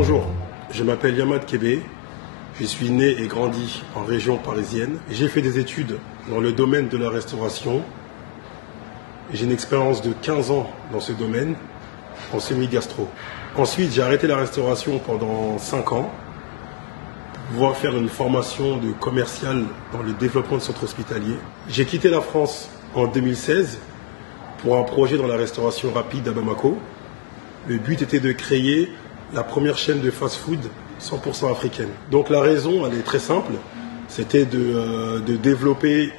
Bonjour, je m'appelle Yamad Kébé, je suis né et grandi en région parisienne. J'ai fait des études dans le domaine de la restauration. J'ai une expérience de 15 ans dans ce domaine, en semi-gastro. Ensuite, j'ai arrêté la restauration pendant 5 ans pour pouvoir faire une formation de commercial dans le développement de centres hospitaliers. J'ai quitté la France en 2016 pour un projet dans la restauration rapide à Bamako. Le but était de créer la première chaîne de fast-food 100% africaine. Donc la raison, elle est très simple, c'était de développer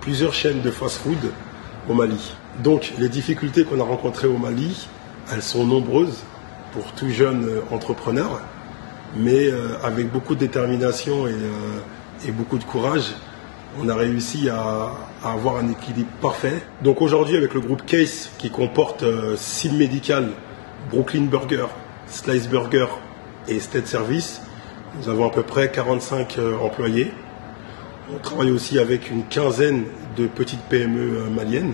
plusieurs chaînes de fast-food au Mali. Donc les difficultés qu'on a rencontrées au Mali, elles sont nombreuses pour tout jeune entrepreneur, mais avec beaucoup de détermination et beaucoup de courage, on a réussi à avoir un équilibre parfait. Donc aujourd'hui, avec le groupe Case, qui comporte Sim Medical, Brooklyn Burger, Slice Burger et State Service, nous avons à peu près 45 employés. On travaille aussi avec une quinzaine de petites PME maliennes.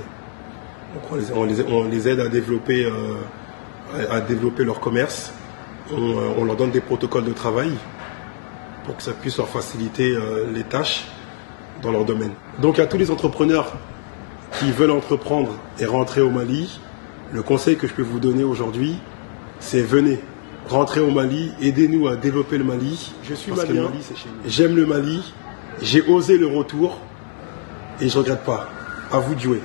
Donc on les aide à développer leur commerce. On leur donne des protocoles de travail pour que ça puisse leur faciliter les tâches dans leur domaine. Donc à tous les entrepreneurs qui veulent entreprendre et rentrer au Mali, le conseil que je peux vous donner aujourd'hui, c'est venez, rentrez au Mali, aidez-nous à développer le Mali. Je suis malien, j'aime le Mali, j'ai osé le retour et je ne regrette pas. À vous de jouer.